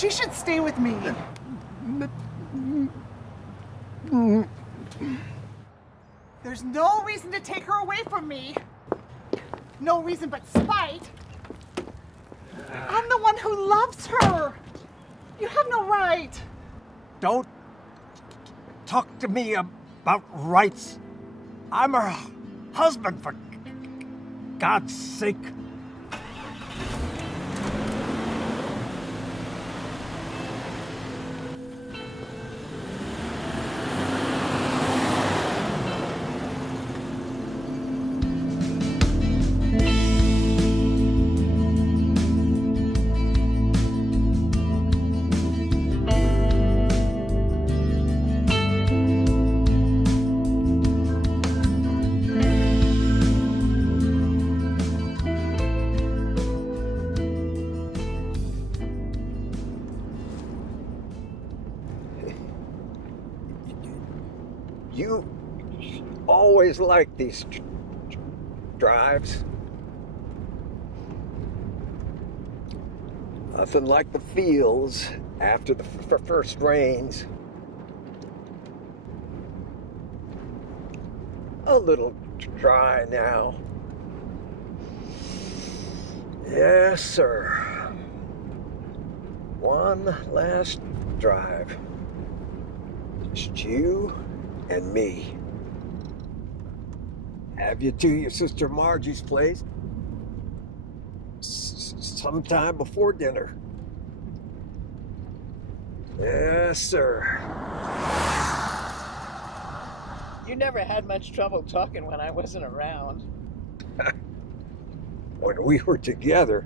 She should stay with me. There's no reason to take her away from me. No reason but spite. I'm the one who loves her. You have no right. Don't talk to me about rights. I'm her husband, for God's sake. You always like these drives. Nothing like the feels after the first rains. A little dry now. Yes, sir. One last drive. Just you and me. Have you to your sister Margie's place sometime before dinner. Yes, sir. You never had much trouble talking when I wasn't around. When we were together,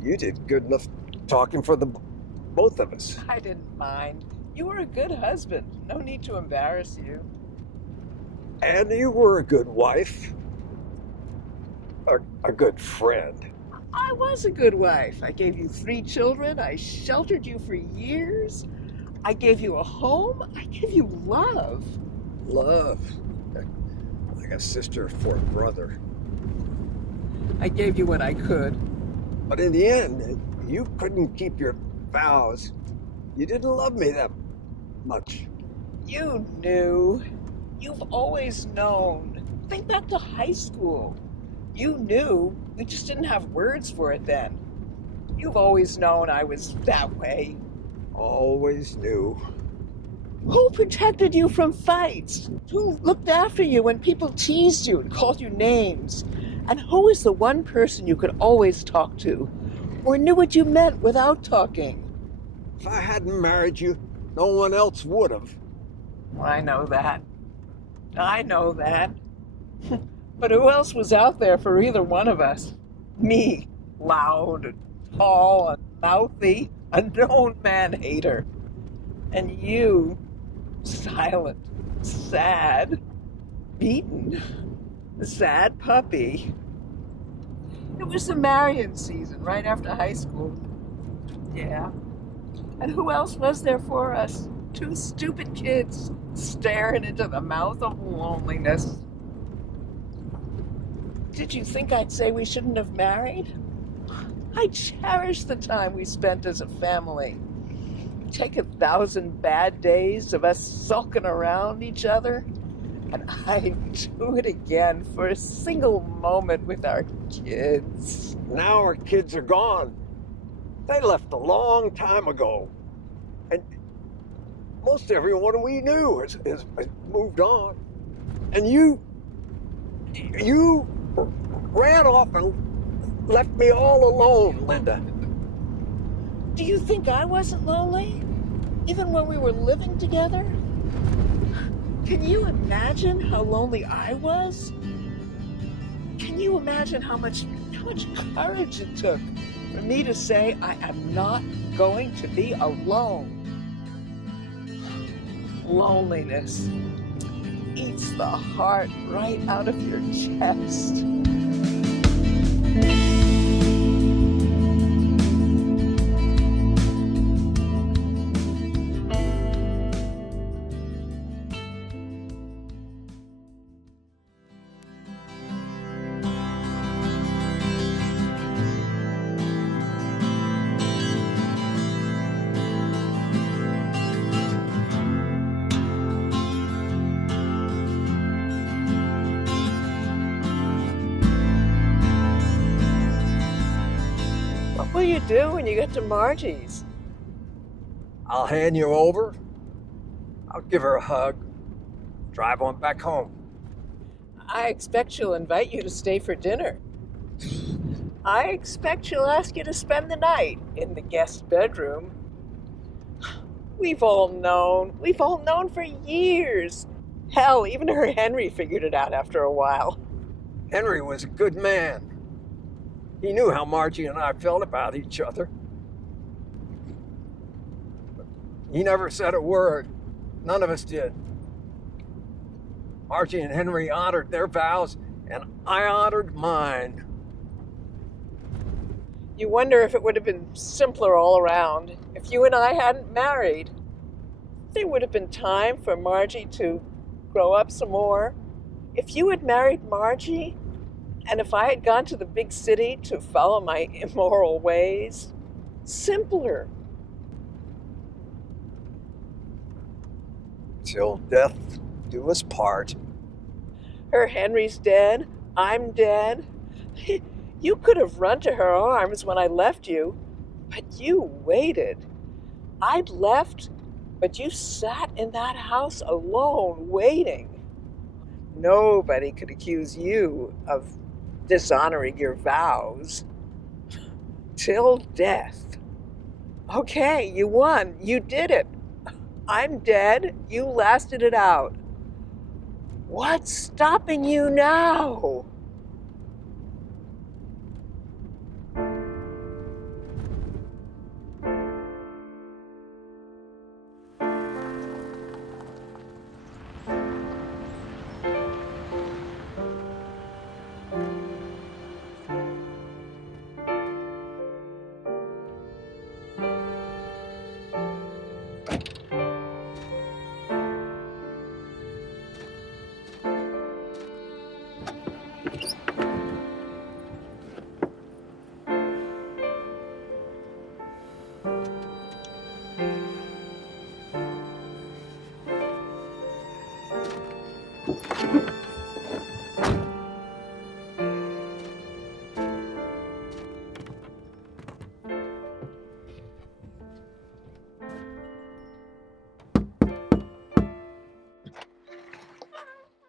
you did good enough talking for the both of us. I didn't mind. You were a good husband. No need to embarrass you. And you were a good wife. A good friend. I was a good wife. I gave you 3 children. I sheltered you for years. I gave you a home. I gave you love. Love. Like a sister for a brother. I gave you what I could. But in the end, you couldn't keep your vows. You didn't love me that much. You knew. You've always known. Think back to high school. You knew. We just didn't have words for it then. You've always known I was that way. Always knew. Who protected you from fights? Who looked after you when people teased you and called you names? And who was the one person you could always talk to? Or knew what you meant without talking? If I hadn't married you, no one else would have. I know that. I know that. But who else was out there for either one of us? Me, loud and tall and mouthy, a known man-hater. And you, silent, sad, beaten, a sad puppy. It was the Marion season right after high school. Yeah. And who else was there for us? 2 stupid kids staring into the mouth of loneliness. Did you think I'd say we shouldn't have married? I cherish the time we spent as a family. Take 1,000 bad days of us sulking around each other, and I'd do it again for a single moment with our kids. Now our kids are gone. They left a long time ago. And most everyone we knew has moved on. And you ran off and left me all alone, Linda. Do you think I wasn't lonely? Even when we were living together? Can you imagine how lonely I was? Can you imagine how much courage it took for me to say I am not going to be alone? Loneliness eats the heart right out of your chest. you do when you get to Margie's? I'll hand you over. I'll give her a hug. Drive on back home. I expect she'll invite you to stay for dinner. I expect she'll ask you to spend the night in the guest bedroom. We've all known for years. Hell, even her Henry figured it out after a while. Henry was a good man. He knew how Margie and I felt about each other. He never said a word. None of us did. Margie and Henry honored their vows, and I honored mine. You wonder if it would have been simpler all around if you and I hadn't married. There would have been time for Margie to grow up some more. If you had married Margie, and if I had gone to the big city to follow my immoral ways, simpler. Till death do us part. Her Henry's dead, I'm dead. You could have run to her arms when I left you, but you waited. I'd left, but you sat in that house alone, waiting. Nobody could accuse you of dishonoring your vows. Till death. Okay, you won. You did it. I'm dead. You lasted it out. What's stopping you now?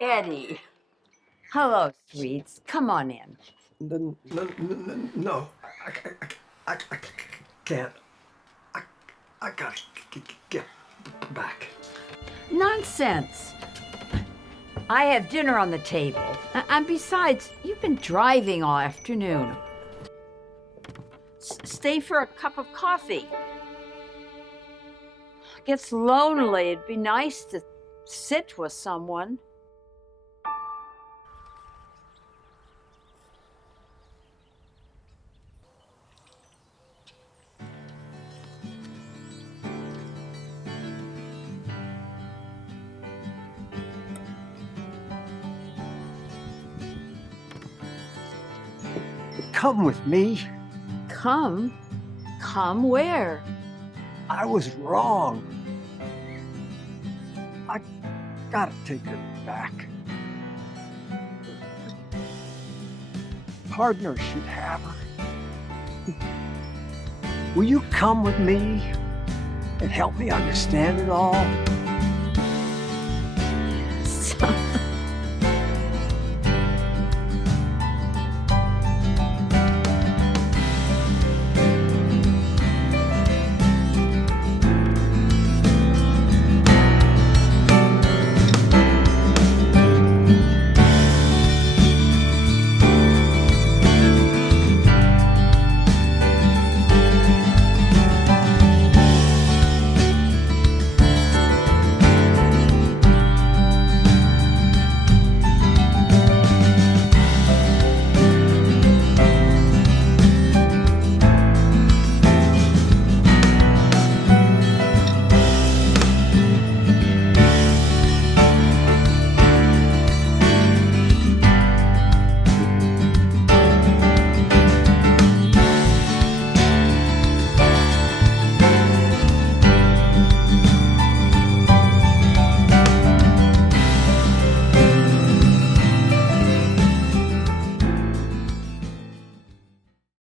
Eddie. Hello, sweets. Come on in. No, I can't. I gotta get back. Nonsense. I have dinner on the table. And besides, you've been driving all afternoon. Stay for a cup of coffee. It gets lonely. It'd be nice to sit with someone. Come with me. Come? Come where? I was wrong. I gotta take her back. Partner should have her. Will you come with me and help me understand it all? Yes.